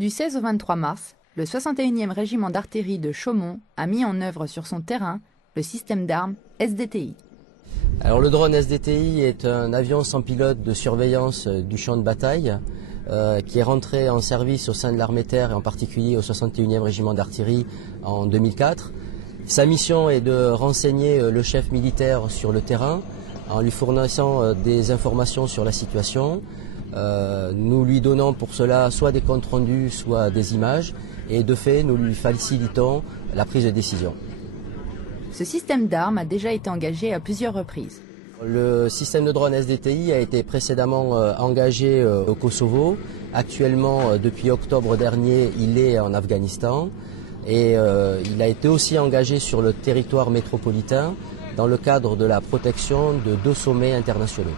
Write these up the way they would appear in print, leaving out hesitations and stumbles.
Du 16 au 23 mars, le 61e régiment d'artillerie de Chaumont a mis en œuvre sur son terrain le système d'armes SDTI. Alors le drone SDTI est un avion sans pilote de surveillance du champ de bataille qui est rentré en service au sein de l'armée terre et en particulier au 61e régiment d'artillerie en 2004. Sa mission est de renseigner le chef militaire sur le terrain en lui fournissant des informations sur la situation. Nous lui donnons pour cela soit des comptes rendus, soit des images et de fait nous lui facilitons la prise de décision. Ce système d'armes a déjà été engagé à plusieurs reprises. Le système de drone SDTI a été précédemment engagé au Kosovo. Actuellement, depuis octobre dernier, il est en Afghanistan et il a été aussi engagé sur le territoire métropolitain dans le cadre de la protection de 2 sommets internationaux.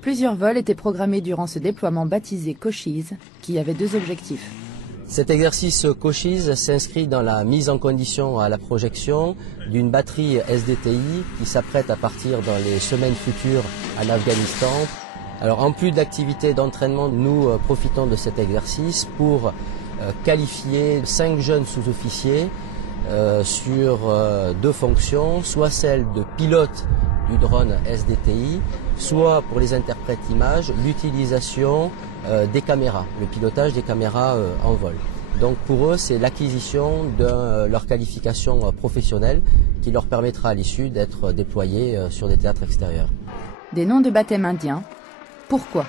Plusieurs vols étaient programmés durant ce déploiement baptisé Cochise, qui avait 2 objectifs. Cet exercice Cochise s'inscrit dans la mise en condition à la projection d'une batterie SDTI qui s'apprête à partir dans les semaines futures en Afghanistan. Alors en plus d'activités d'entraînement, nous profitons de cet exercice pour qualifier 5 jeunes sous-officiers sur 2 fonctions, soit celle de pilote du drone SDTI, soit pour les interprètes images, l'utilisation des caméras, le pilotage des caméras en vol. Donc pour eux, c'est l'acquisition de leur qualification professionnelle qui leur permettra à l'issue d'être déployés sur des théâtres extérieurs. Des noms de baptême indiens. Pourquoi?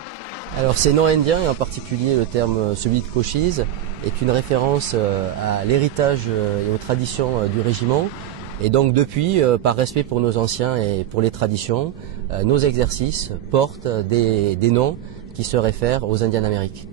Alors ces noms indiens, et en particulier le terme celui de Cochise, est une référence à l'héritage et aux traditions du régiment. Et donc depuis, par respect pour nos anciens et pour les traditions, nos exercices portent des noms qui se réfèrent aux Indiens d'Amérique.